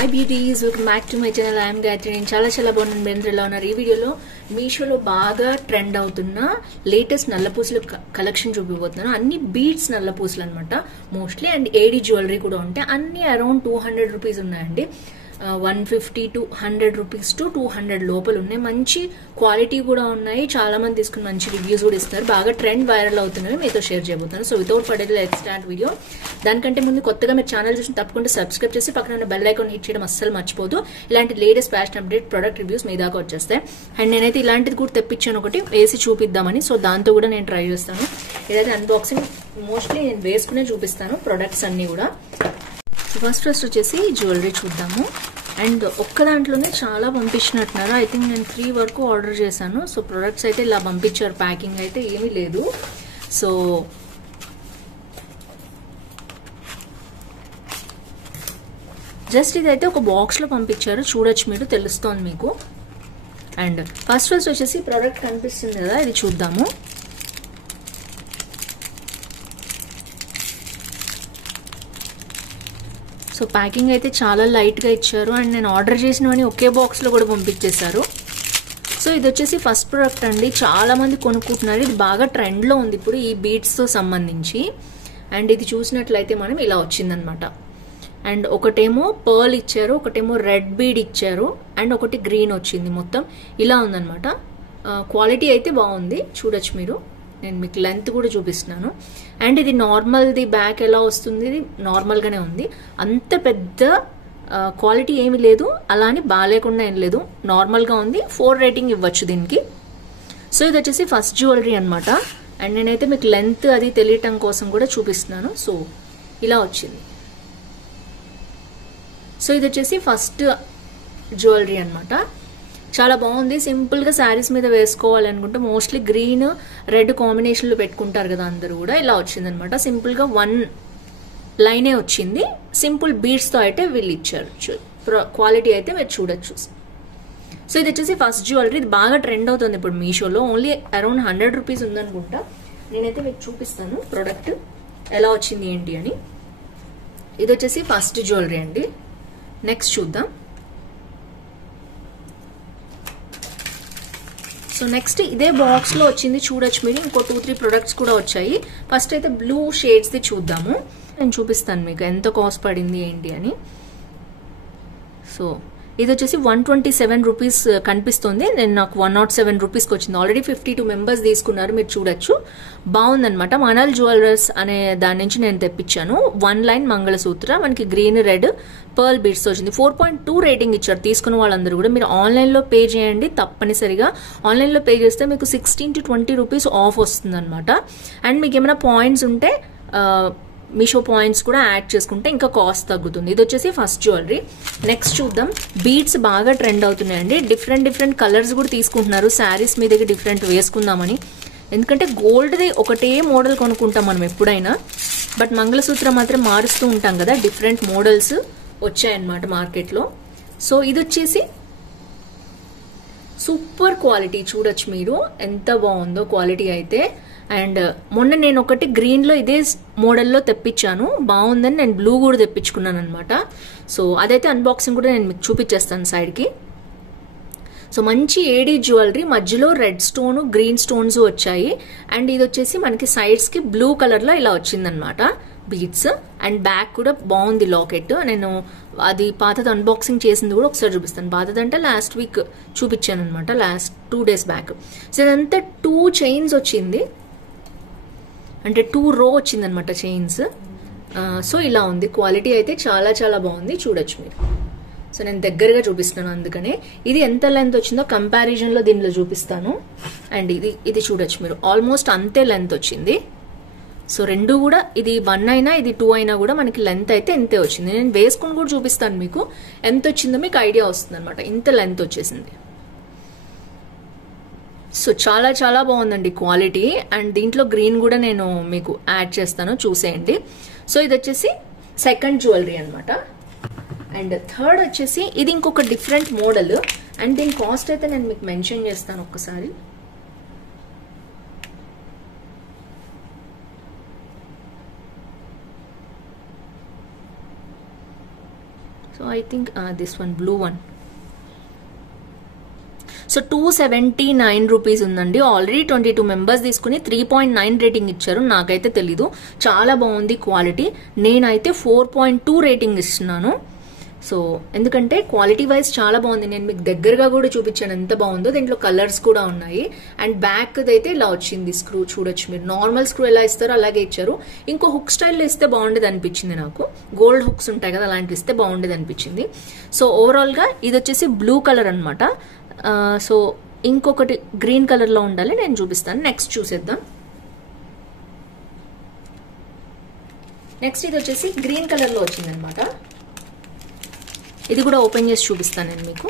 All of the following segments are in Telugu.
Hi beauties, welcome back to my channel. I am Gayatri. నేను చాలా బాగున్నాను. మీరు ఎలా ఉన్నారు? ఈ వీడియోలో మీషోలో బాగా ట్రెండ్ అవుతున్న లేటెస్ట్ నల్లపూసల కలెక్షన్ చూపిపోతున్నాను. అన్ని బీడ్స్ నల్లపూసలు అన్నమాట మోస్ట్లీ, అండ్ ఏడీ జ్యువెలరీ కూడా ఉంటాయి. అన్ని అరౌండ్ 200 రూపీస్ ఉన్నాయండి. 150 to 100 రూపీస్ టు 200 లోపల ఉన్నాయి. మంచి క్వాలిటీ కూడా ఉన్నాయి. చాలా మంది తీసుకుని మంచి రివ్యూస్ కూడా ఇస్తున్నారు. బాగా ట్రెండ్ వైరల్ అవుతున్నవి మీతో షేర్ చేయబోతున్నాను. So without further let's start video. దానికంటే ముందు కొత్తగా మీరు ఛానల్ చూసి తప్పకుండా సబ్స్క్రైబ్ చేసి పక్కన ఉన్న బెల్ ఐకాన్ హిట్ చేయడం అస్సలు మర్చిపోదు. ఇలాంటి latest fashion update product reviews మీ దాకా వచ్చేస్తాయి. అండ్ నేనైతే ఇలాంటిది కూడా తెప్పించాను, ఒకటి వేసి చూపిద్దామని. సో దాంతో కూడా నేను ట్రై చేస్తాను. ఇదైతే అన్బాక్సింగ్ మోస్ట్లీ నేను వేసుకునే చూపిస్తాను ప్రొడక్ట్స్ అన్ని కూడా. ఫస్ట్ వచ్చేసి జ్యువెలరీ చూద్దాము. అండ్ ఒక్క దాంట్లోనే చాలా పంపించినట్టున్నారు. ఐ థింక్ నేను 3 వరకు ఆర్డర్ చేశాను. సో ప్రొడక్ట్స్ అయితే ఇలా పంపించారు. ప్యాకింగ్ అయితే ఏమీ లేదు. సో జస్ట్ ఇదైతే ఒక బాక్స్ లో పంపించారు, చూడొచ్చు మీరు, తెలుస్తోంది మీకు. అండ్ ఫస్ట్ వచ్చేసి ప్రోడక్ట్ కనిపిస్తుంది కదా, ఇది చూద్దాము. సో ప్యాకింగ్ అయితే చాలా లైట్ గా ఇచ్చారు. అండ్ నేను ఆర్డర్ చేసినవని ఒకే బాక్స్ లో కూడా పంపించేశారు. సో ఇది వచ్చేసి ఫస్ట్ ప్రోడక్ట్ అండి. చాలా మంది కొనుక్కుంటున్నారు. ఇది బాగా ట్రెండ్ లో ఉంది ఇప్పుడు ఈ బీడ్స్ తో సంబంధించి. అండ్ ఇది చూసినట్లయితే మనం ఇలా వచ్చిందనమాట. అండ్ ఒకటేమో పర్ల్ ఇచ్చారు, ఒకటేమో రెడ్ బీడ్ ఇచ్చారు, అండ్ ఒకటి గ్రీన్ వచ్చింది. మొత్తం ఇలా ఉందన్నమాట. క్వాలిటీ అయితే బాగుంది, చూడొచ్చు మీరు. నేను మీకు లెంత్ కూడా చూపిస్తున్నాను. అండ్ ఇది నార్మల్ది బ్యాక్ ఎలా వస్తుంది, ఇది నార్మల్గానే ఉంది. అంత పెద్ద క్వాలిటీ ఏమి లేదు, అలా అని బాగాలేకుండా ఏం లేదు, నార్మల్గా ఉంది. 4 రేటింగ్ ఇవ్వచ్చు దీనికి. సో ఇది వచ్చేసి ఫస్ట్ జ్యువెలరీ అనమాట. అండ్ నేనైతే మీకు లెంత్ అది తెలియటం కోసం కూడా చూపిస్తున్నాను. సో ఇలా వచ్చింది. సో ఇది వచ్చేసి ఫస్ట్ జ్యువెలరీ అనమాట. చాలా బాగుంది. సింపుల్ గా శారీస్ మీద వేసుకోవాలనుకుంటే మోస్ట్లీ గ్రీన్ రెడ్ కాంబినేషన్ లో పెట్టుకుంటారు కదా అందరూ కూడా. ఇలా వచ్చింది అనమాట. సింపుల్ గా 1 లైనే వచ్చింది. సింపుల్ బీడ్స్ తో అయితే వీళ్ళు ఇచ్చారు. క్వాలిటీ అయితే మీరు చూడొచ్చు. సో ఇది వచ్చేసి ఫస్ట్ జ్యువెలరీ. ఇది బాగా ట్రెండ్ అవుతుంది ఇప్పుడు మీషోలో. ఓన్లీ అరౌండ్ 100 రూపీస్ ఉందనుకుంటా. నేనైతే మీకు చూపిస్తాను ప్రోడక్ట్ ఎలా వచ్చింది ఏంటి అని. ఇది వచ్చేసి ఫస్ట్ జ్యువెలరీ అండి. నెక్స్ట్ చూద్దాం. సో నెక్స్ట్ ఇదే బాక్స్ లో వచ్చింది, చూడొచ్చు మీరు. ఇంకో 2-3 ప్రొడక్ట్స్ కూడా వచ్చాయి. ఫస్ట్ అయితే బ్లూ షేడ్స్ ది చూద్దాము. నేను చూపిస్తాను మీకు ఎంత కాస్ట్ పడింది ఏంటి అని. సో ఇది వచ్చేసి 127 రూపీస్ కనిపిస్తుంది. నేను నాకు 107 రూపీస్కి వచ్చింది. ఆల్రెడీ 52 మెంబర్స్ తీసుకున్నారు, మీరు చూడొచ్చు. బాగుందనమాట. మనాల్ జ్యువెలర్స్ అనే దాని నుంచి నేను తెప్పించాను. 1 లైన్ మంగళసూత్ర, మనకి గ్రీన్ రెడ్ పర్ల్ బీడ్స్ వచ్చింది. 4.2 రేటింగ్ ఇచ్చారు తీసుకున్న వాళ్ళందరూ కూడా. మీరు ఆన్లైన్లో పే చేయండి తప్పనిసరిగా. ఆన్లైన్లో పే చేస్తే మీకు 16 to 20 రూపీస్ ఆఫ్ వస్తుంది అనమాట. అండ్ మీకు ఏమైనా పాయింట్స్ ఉంటే మీషో పాయింట్స్ కూడా యాడ్ చేసుకుంటే ఇంకా కాస్ట్ తగ్గుతుంది. ఇది వచ్చేసి ఫస్ట్ జ్యువెలరీ. నెక్స్ట్ చూద్దాం. బీడ్స్ బాగా ట్రెండ్ అవుతున్నాయండి. డిఫరెంట్ కలర్స్ కూడా తీసుకుంటున్నారు. శారీస్ మీదకి డిఫరెంట్ వేసుకుందామని. ఎందుకంటే గోల్డ్ది ఒకటే మోడల్ కొనుక్కుంటాం మనం ఎప్పుడైనా. బట్ మంగళసూత్రం మాత్రం మారుస్తూ ఉంటాం కదా. డిఫరెంట్ మోడల్స్ వచ్చాయన్నమాట మార్కెట్లో. సో ఇది వచ్చేసి సూపర్ క్వాలిటీ, చూడొచ్చు మీరు ఎంత బాగుందో క్వాలిటీ అయితే. అండ్ మొన్న నేను ఒకటి గ్రీన్ లో ఇదే మోడల్లో తెప్పించాను, బాగుందని నేను బ్లూ కూడా తెప్పించుకున్నాను అనమాట. సో అదైతే అన్బాక్సింగ్ కూడా నేను మీకు చూపించేస్తాను సైడ్ కి. సో మంచి ఏడీ జ్యువెలరీ, మధ్యలో రెడ్ స్టోన్ గ్రీన్ స్టోన్స్ వచ్చాయి. అండ్ ఇది వచ్చేసి మనకి సైడ్స్ కి బ్లూ కలర్ లో ఇలా వచ్చిందనమాట బీడ్స్. అండ్ బ్యాక్ కూడా బాగుంది లాకెట్. నేను అది పాతది అన్బాక్సింగ్ చేసింది కూడా ఒకసారి చూపిస్తాను. పాతదంటే లాస్ట్ వీక్ చూపించాను అనమాట, లాస్ట్ 2 days బ్యాక్. సో ఇదంతా 2 చైన్స్ వచ్చింది, అంటే 2 రో వచ్చింది అనమాట చైన్స్. సో ఇలా ఉంది. క్వాలిటీ అయితే చాలా బాగుంది, చూడొచ్చు మీరు. సో నేను దగ్గరగా చూపిస్తున్నాను అందుకనే. ఇది ఎంత లెంత్ వచ్చిందో కంపారిజన్ లో దీనిలో చూపిస్తాను. అండ్ ఇది చూడొచ్చు మీరు, ఆల్మోస్ట్ అంతే లెంత్ వచ్చింది. సో రెండు కూడా, ఇది 1 అయినా ఇది 2 అయినా కూడా మనకి లెంత్ అయితే ఇంతే వచ్చింది. నేను వేసుకుని కూడా చూపిస్తాను మీకు, ఎంత వచ్చిందో మీకు ఐడియా వస్తుంది అనమాట. ఇంత లెంత్ వచ్చేసింది. సో చాలా బాగుందండి క్వాలిటీ. అండ్ దీంట్లో గ్రీన్ కూడా నేను మీకు యాడ్ చేస్తాను, చూసేయండి. సో ఇది వచ్చేసి సెకండ్ జ్యువెలరీ అనమాట. అండ్ థర్డ్ వచ్చేసి ఇది ఇంకొక డిఫరెంట్ మోడల్. అండ్ దీని కాస్ట్ అయితే నేను మీకు మెన్షన్ చేస్తాను ఒక్కసారి. So I think this one blue one. So 279 rupees ఉందండి. ఆల్రెడీ 22 మెంబర్స్ తీసుకుని 3.9 రేటింగ్ ఇచ్చారు. నాకైతే తెలీదు, చాలా బాగుంది క్వాలిటీ. నేనైతే 4.2 రేటింగ్ ఇస్తున్నాను. సో ఎందుకంటే క్వాలిటీ వైజ్ చాలా బాగుంది. నేను మీకు దగ్గరగా కూడా చూపించాను ఎంత బాగుందో. దీంట్లో కలర్స్ కూడా ఉన్నాయి. అండ్ బ్యాక్ అయితే ఇలా వచ్చింది స్క్రూ, చూడొచ్చు మీరు. నార్మల్ స్క్రూ ఎలా ఇస్తారో అలాగే ఇచ్చారు. ఇంకో హుక్ స్టైల్లో ఇస్తే బాగుండేది అనిపించింది నాకు. గోల్డ్ హుక్స్ ఉంటాయి కదా, అలాంటివి ఇస్తే బాగుండేది అనిపించింది. సో ఓవరాల్ గా ఇది వచ్చేసి బ్లూ కలర్ అనమాట. సో ఇంకొకటి గ్రీన్ కలర్ లో ఉండాలి, నేను చూపిస్తాను. నెక్స్ట్ చూసేద్దాం. నెక్స్ట్ ఇది వచ్చేసి గ్రీన్ కలర్ లో వచ్చింది అనమాట. ఇది కూడా ఓపెన్ చేసి చూపిస్తాను నేను మీకు.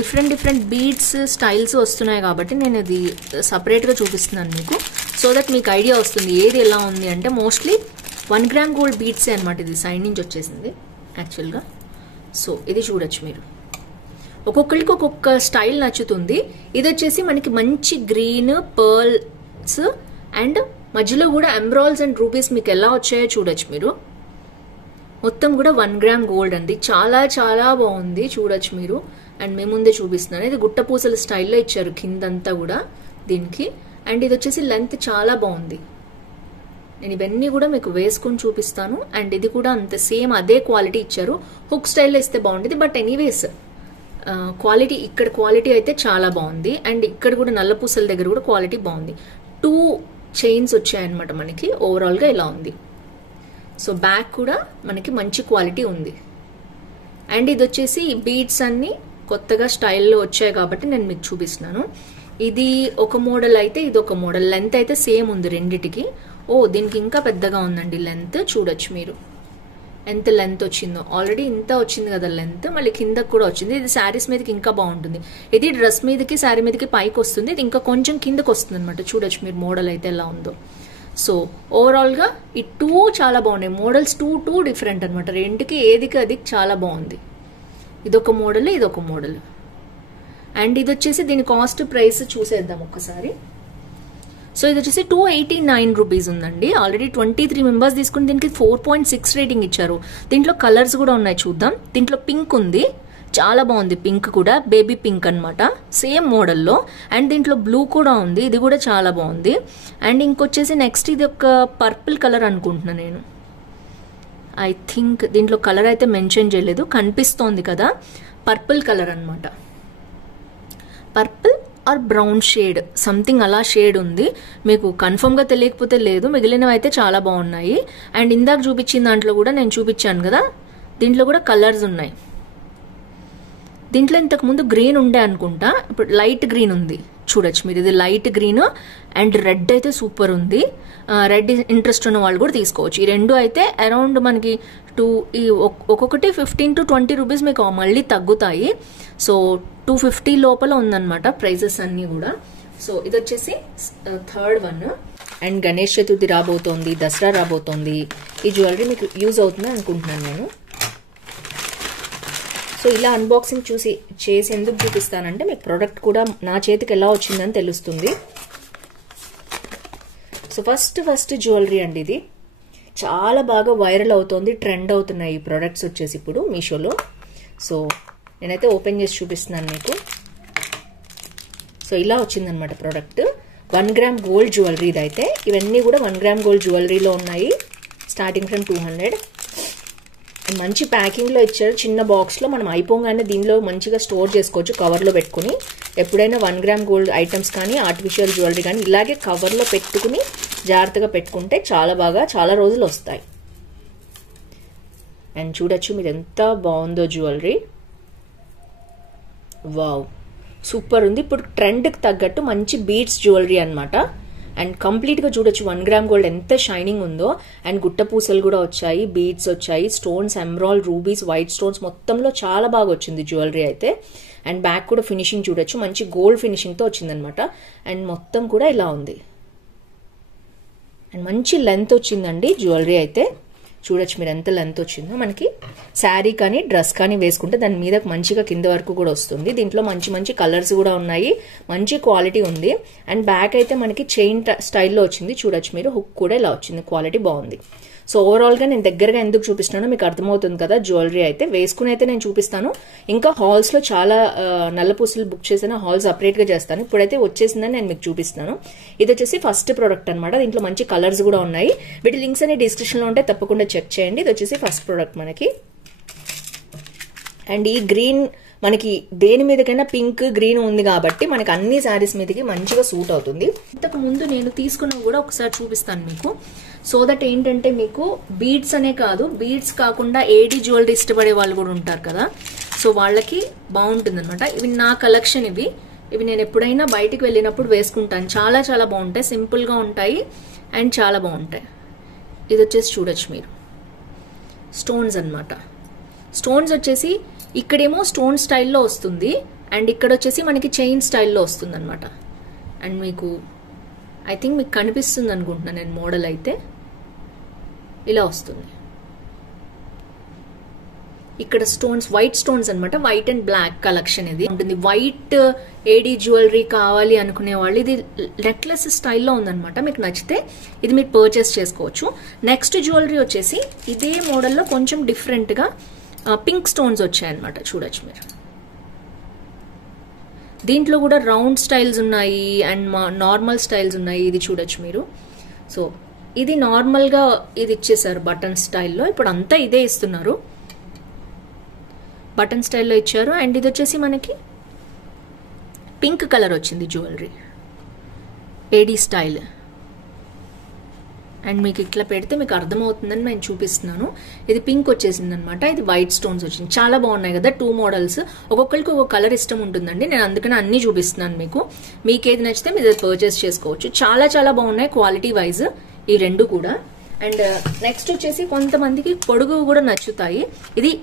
డిఫరెంట్ బీడ్స్ స్టైల్స్ వస్తున్నాయి కాబట్టి నేను ఇది సపరేట్గా చూపిస్తున్నాను మీకు, సో దట్ మీకు ఐడియా వస్తుంది ఏది ఎలా ఉంది అంటే. మోస్ట్లీ 1 గ్రామ్ గోల్డ్ బీడ్సే అనమాట. ఇది సైడ్ నుంచి వచ్చేసింది యాక్చువల్గా. సో ఇది చూడొచ్చు మీరు. ఒక్కొక్కరికి ఒక్కొక్క స్టైల్ నచ్చుతుంది. ఇది వచ్చేసి మనకి మంచి గ్రీన్ పర్ల్స్ అండ్ మధ్యలో కూడా ఎంబ్రాయిల్స్ అండ్ రూపీస్ మీకు ఎలా వచ్చాయో చూడొచ్చు మీరు. మొత్తం కూడా 1 గ్రామ్ గోల్డ్ అండి. చాలా చాలా బాగుంది, చూడొచ్చు మీరు. అండ్ మేము ముందే చూపిస్తున్నాను. ఇది గుట్టపూసల స్టైల్లో ఇచ్చారు కిందంతా కూడా దీనికి. అండ్ ఇది వచ్చేసి లెంత్ చాలా బాగుంది. నేను ఇవన్నీ కూడా మీకు వేసుకొని చూపిస్తాను. అండ్ ఇది కూడా అంత సేమ్ అదే క్వాలిటీ ఇచ్చారు. హుక్ స్టైల్లో ఇస్తే బాగుండేది, బట్ ఎనీవేస్ క్వాలిటీ ఇక్కడ క్వాలిటీ అయితే చాలా బాగుంది. అండ్ ఇక్కడ కూడా నల్ల పూసల దగ్గర కూడా క్వాలిటీ బాగుంది. 2 చైన్స్ వచ్చాయన్నమాట మనకి. ఓవరాల్గా ఇలా ఉంది. సో బ్యాక్ కూడా మనకి మంచి క్వాలిటీ ఉంది. అండ్ ఇది వచ్చేసి బీడ్స్ అన్ని కొత్తగా స్టైల్లో వచ్చాయి కాబట్టి నేను మీకు చూపిస్తున్నాను. ఇది ఒక మోడల్ అయితే ఇది ఒక మోడల్. లెంత్ అయితే సేమ్ ఉంది రెండిటికి. దీనికి ఇంకా పెద్దగా ఉందండి లెంత్, చూడొచ్చు మీరు ఎంత లెంత్ వచ్చిందో. ఆల్రెడీ ఇంత వచ్చింది కదా లెంత్, మళ్ళీ కిందకు కూడా వచ్చింది. ఇది శారీస్ మీదకి ఇంకా బాగుంటుంది. ఇది డ్రెస్ మీదకి శారీ మీదకి పైకి వస్తుంది, ఇది ఇంకా కొంచెం కిందకు వస్తుంది అనమాట. చూడొచ్చు మీరు మోడల్ అయితే ఎలా ఉందో. సో ఓవరాల్గా ఈ 2 చాలా బాగున్నాయి. మోడల్స్ 2 డిఫరెంట్ అనమాట. రెండుకి ఏదికి అది చాలా బాగుంది. ఇదొక మోడల్, ఇదొక మోడల్. అండ్ ఇది వచ్చేసి దీని కాస్ట్ ప్రైస్ చూసేద్దాం ఒక్కసారి. సో ఇది వచ్చేసి 289 రూపీస్ ఉందండి. ఆల్రెడీ 23 మెంబర్స్ తీసుకుని దీనికి 4.6 రేటింగ్ ఇచ్చారు. దీంట్లో కలర్స్ కూడా ఉన్నాయి, చూద్దాం. దీంట్లో పింక్ ఉంది, చాలా బాగుంది. పింక్ కూడా బేబీ పింక్ అనమాట, సేమ్ మోడల్లో. అండ్ దీంట్లో బ్లూ కూడా ఉంది, ఇది కూడా చాలా బాగుంది. అండ్ ఇంకొచ్చేసి నెక్స్ట్ ఇది ఒక పర్పుల్ కలర్ అనుకుంటున్నాను నేను. ఐ థింక్ దీంట్లో కలర్ అయితే మెన్షన్ చేయలేదు, కనిపిస్తోంది కదా, పర్పుల్ కలర్ అనమాట. Purple are brown shade something అలా షేడ్ ఉంది. మీకు కన్ఫర్మ్గా తెలియకపోతే లేదు, మిగిలినవి అయితే చాలా బాగున్నాయి. అండ్ ఇందాక చూపించిన దాంట్లో కూడా నేను చూపించాను కదా, దీంట్లో కూడా కలర్స్ ఉన్నాయి. దీంట్లో ఇంతకుముందు గ్రీన్ ఉండే అనుకుంటా, ఇప్పుడు లైట్ గ్రీన్ ఉంది, చూడొచ్చు మీరు. ఇది లైట్ గ్రీన్ అండ్ రెడ్ అయితే సూపర్ ఉంది. రెడ్ ఇంట్రెస్ట్ ఉన్న వాళ్ళు కూడా తీసుకోవచ్చు. ఈ రెండు అయితే అరౌండ్ మనకి ఒక్కొక్కటి 15 to 20 రూపీస్ మీకు మళ్ళీ తగ్గుతాయి. సో 250 లోపల ఉందన్నమాట ప్రైజెస్ అన్నీ కూడా. సో ఇది వచ్చేసి third one. And Ganesh Chaturthi రాబోతోంది, దసరా రాబోతోంది. ఈ జ్యువెలరీ మీకు యూజ్ అవుతుంది అనుకుంటున్నాను నేను. సో ఇలా అన్బాక్సింగ్ చేసి ఎందుకు చూపిస్తానంటే మీకు ప్రోడక్ట్ కూడా నా చేతికి ఎలా వచ్చిందని తెలుస్తుంది. సో ఫస్ట్ జ్యువెలరీ అండి. ఇది చాలా బాగా వైరల్ అవుతోంది, ట్రెండ్ అవుతున్నాయి ఈ ప్రోడక్ట్స్ వచ్చేసి ఇప్పుడు మీషోలో. సో నేనైతే ఓపెన్ చేసి చూపిస్తున్నాను మీకు. సో ఇలా వచ్చిందనమాట ప్రోడక్ట్. 1 గ్రామ్ గోల్డ్ జ్యువెలరీ ఇదైతే. ఇవన్నీ కూడా 1 గ్రామ్ గోల్డ్ జ్యువెలరీలో ఉన్నాయి, స్టార్టింగ్ ఫ్రమ్ 200. మంచి ప్యాకింగ్లో ఇచ్చారు, చిన్న బాక్స్లో. మనం అయిపోగానే దీనిలో మంచిగా స్టోర్ చేసుకోవచ్చు కవర్లో పెట్టుకుని. ఎప్పుడైనా 1 గ్రామ్ గోల్డ్ ఐటమ్స్ కానీ ఆర్టిఫిషియల్ జ్యువెలరీ కానీ ఇలాగే కవర్లో పెట్టుకుని జాగ్రత్తగా పెట్టుకుంటే చాలా రోజులు వస్తాయి. అండ్ చూడొచ్చు మీరు ఎంత బాగుందో జ్యువెలరీ. వావ్, సూపర్ ఉంది. ఇప్పుడు ట్రెండ్కి తగ్గట్టు మంచి బీడ్స్ జ్యువెలరీ అనమాట. అండ్ కంప్లీట్గా చూడొచ్చు 1 గ్రామ్ గోల్డ్ ఎంత షైనింగ్ ఉందో. అండ్ గుట్ట పూసలు కూడా వచ్చాయి, బీడ్స్ వచ్చాయి, stones, emerald, rubies, white stones మొత్తంలో చాలా బాగా వచ్చింది జ్యువెలరీ అయితే. అండ్ బ్యాక్ కూడా ఫినిషింగ్ చూడొచ్చు, మంచి గోల్డ్ ఫినిషింగ్తో వచ్చిందనమాట. అండ్ మొత్తం కూడా ఇలా ఉంది. అండ్ మంచి లెంత్ వచ్చిందండి జ్యువెలరీ అయితే. చూడొచ్చు మీరు ఎంత లెంత్ వచ్చిందో. మనకి శారీ కానీ డ్రెస్ కానీ వేసుకుంటే దాని మీద మంచిగా కింద వరకు కూడా వస్తుంది. దీంట్లో మంచి కలర్స్ కూడా ఉన్నాయి, మంచి క్వాలిటీ ఉంది. అండ్ బ్యాక్ అయితే మనకి చైన్ స్టైల్లో వచ్చింది, చూడొచ్చు మీరు. హుక్ కూడా ఇలా వచ్చింది, క్వాలిటీ బాగుంది. సో ఓవరాల్గా నేను దగ్గరగా ఎందుకు చూపిస్తున్నానో మీకు అర్థమవుతుంది కదా. జ్యువెలరీ అయితే వేసుకుని అయితే నేను చూపిస్తాను. ఇంకా హాల్స్లో చాలా నల్లపూసలు బుక్ చేసిన హాల్ సపరేట్గా చేస్తాను. ఇప్పుడైతే వచ్చేసిందని నేను మీకు చూపిస్తాను. ఇది వచ్చేసి ఫస్ట్ ప్రోడక్ట్ అనమాట. దీంట్లో మంచి కలర్స్ కూడా ఉన్నాయి. వీటి లింక్స్ అన్ని డిస్క్రిప్షన్లో ఉంటే తప్పకుండా చెక్ చేయండి. ఇది వచ్చేసి ఫస్ట్ ప్రోడక్ట్ మనకి. అండ్ ఈ గ్రీన్ మనకి దేని మీదకైనా పింక్ గ్రీన్ ఉంది కాబట్టి మనకి అన్ని శారీస్ మీదకి మంచిగా సూట్ అవుతుంది. ఇంతకు ముందు నేను తీసుకున్నవి కూడా ఒకసారి చూపిస్తాను మీకు. సో దట్ ఏంటంటే మీకు బీడ్స్ అనే కాదు, బీడ్స్ కాకుండా ఏడీ జ్యువెలరీ ఇష్టపడే వాళ్ళు కూడా ఉంటారు కదా. సో వాళ్ళకి బాగుంటుంది అనమాట. ఇవి నా కలెక్షన్. ఇవి నేను ఎప్పుడైనా బయటికి వెళ్ళినప్పుడు వేసుకుంటాను. చాలా చాలా బాగుంటాయి, సింపుల్గా ఉంటాయి అండ్ చాలా బాగుంటాయి. ఇది వచ్చేసి చూడొచ్చు మీరు, స్టోన్స్ అనమాట. స్టోన్స్ వచ్చేసి ఇక్కడేమో స్టోన్ స్టైల్లో వస్తుంది అండ్ ఇక్కడ వచ్చేసి మనకి చైన్ స్టైల్లో వస్తుంది అనమాట. అండ్ మీకు ఐ థింక్ మీకు కనిపిస్తుంది అనుకుంటున్నాను నేను. మోడల్ అయితే ఇలా వస్తుంది. ఇక్కడ స్టోన్స్ వైట్ స్టోన్స్ అనమాట. వైట్ అండ్ బ్లాక్ కలెక్షన్ ఇది ఉంటుంది. వైట్ ఏడీ జ్యువెలరీ కావాలి అనుకునే వాళ్ళు ఇది నెక్లెస్ స్టైల్లో ఉందనమాట. మీకు నచ్చితే ఇది మీరు పర్చేస్ చేసుకోవచ్చు. నెక్స్ట్ జ్యువెలరీ వచ్చేసి ఇదే మోడల్లో కొంచెం డిఫరెంట్గా పింక్ స్టోన్స్ వచ్చాయన్నమాట. చూడొచ్చు మీరు. దీంట్లో కూడా రౌండ్ స్టైల్స్ ఉన్నాయి అండ్ నార్మల్ స్టైల్స్ ఉన్నాయి. ఇది చూడొచ్చు మీరు. సో ఇది నార్మల్గా ఇది ఇచ్చేసారు బటన్ స్టైల్లో. ఇప్పుడు అంతా ఇదే ఇస్తున్నారు, బటన్ స్టైల్లో ఇచ్చారు. అండ్ ఇది వచ్చేసి మనకి పింక్ కలర్ వచ్చింది జ్యువెలరీ, ఏడీ స్టైల్. అండ్ మీకు ఇట్లా పెడితే మీకు అర్థమవుతుందని నేను చూపిస్తున్నాను. ఇది పింక్ వచ్చేసింది అనమాట. ఇది వైట్ స్టోన్స్ వచ్చింది. చాలా బాగున్నాయి కదా 2 మోడల్స్. ఒక్కొక్కరికి ఒక్కొక్క కలర్ ఇష్టం ఉంటుందండి. నేను అందుకని అన్ని చూపిస్తున్నాను మీకు. మీకు ఏది నచ్చితే మీరు పర్చేస్ చేసుకోవచ్చు. చాలా చాలా బాగున్నాయి క్వాలిటీ వైజ్ ఈ రెండు కూడా. అండ్ నెక్స్ట్ వచ్చేసి కొంతమందికి పొడుగు కూడా నచ్చుతాయి.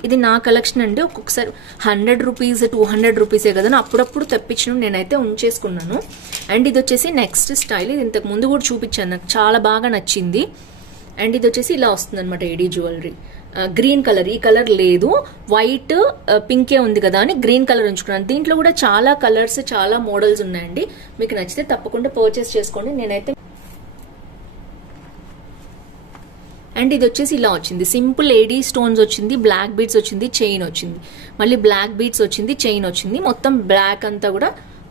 ఇది నా కలెక్షన్ అండి. ఒక్కొక్కసారి 100 రూపీస్ 200 రూపీసే కదా, అప్పుడప్పుడు తెప్పించడం నేనైతే ఉంచేసుకున్నాను. అండ్ ఇది వచ్చేసి నెక్స్ట్ స్టైల్. ఇది ఇంతకు ముందు కూడా చూపించాను, నాకు చాలా బాగా నచ్చింది. అండ్ ఇది వచ్చేసి ఇలా వస్తుంది అనమాట ఏడీ జ్యువెలరీ. గ్రీన్ కలర్, ఈ కలర్ లేదు, వైట్ పింకే ఉంది కదా అని గ్రీన్ కలర్ ఉంచుకున్నాను. దీంట్లో కూడా చాలా కలర్స్ చాలా మోడల్స్ ఉన్నాయండి. మీకు నచ్చితే తప్పకుండా పర్చేస్ చేసుకోండి. నేనైతే అండ్ ఇది వచ్చేసి ఇలా వచ్చింది. సింపుల్ ఏడీ స్టోన్స్ వచ్చింది, బ్లాక్ బీడ్స్ వచ్చింది, చైన్ వచ్చింది, మళ్ళీ బ్లాక్ బీడ్స్ వచ్చింది, చైన్ వచ్చింది, మొత్తం బ్లాక్ అంతా కూడా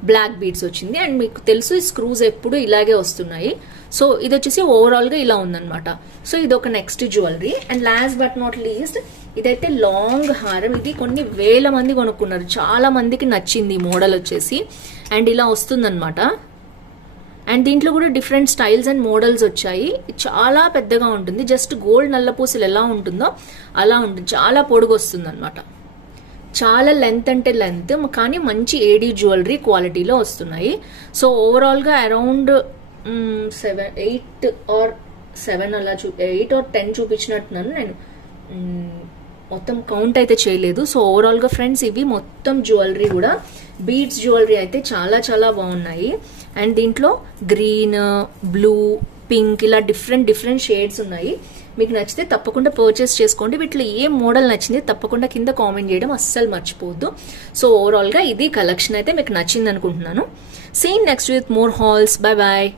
బ్లాక్ బీడ్స్ వచ్చింది. అండ్ మీకు తెలుసు ఈ స్క్రూస్ ఎప్పుడు ఇలాగే వస్తున్నాయి. సో ఇది వచ్చేసి ఓవరాల్ గా ఇలా ఉందన్నమాట. సో ఇది ఒక next jewellery. And last but not least ఇదైతే లాంగ్ హారం. ఇది కొన్ని వేల మంది కొనుక్కున్నారు, చాలా మందికి నచ్చింది ఈ మోడల్ వచ్చేసి. అండ్ ఇలా వస్తుందన్నమాట. అండ్ దీంట్లో కూడా డిఫరెంట్ స్టైల్స్ అండ్ మోడల్స్ వచ్చాయి. చాలా పెద్దగా ఉంటుంది. జస్ట్ గోల్డ్ నల్లపూసలు ఎలా ఉంటుందో అలా ఉంటుంది. చాలా పొడుగు వస్తుంది అనమాట. చాలా లెంత్ అంటే లెంత్, కానీ మంచి ఏడీ జ్యువెలరీ క్వాలిటీలో వస్తున్నాయి. సో ఓవరాల్గా అరౌండ్ 8 or 7 అలా 8 or 10 చూపించినట్టున్నాను నేను. మొత్తం కౌంట్ అయితే చేయలేదు. సో ఓవరాల్గా ఫ్రెండ్స్ ఇవి మొత్తం జ్యువెలరీ కూడా బీడ్స్ జ్యువెలరీ అయితే చాలా చాలా బాగున్నాయి. అండ్ దీంట్లో గ్రీన్, బ్లూ, పింక్ ఇలా డిఫరెంట్ షేడ్స్ ఉన్నాయి. మీకు నచ్చితే తప్పకుండా పర్చేస్ చేసుకోండి. వీటిలో ఏ మోడల్ నచ్చింది తప్పకుండా కింద కామెంట్ చేయడం అస్సలు మర్చిపోవద్దు. సో ఓవరాల్గా ఇది కలెక్షన్ అయితే మీకు నచ్చింది అనుకుంటున్నాను. See next with more hauls. Bye bye.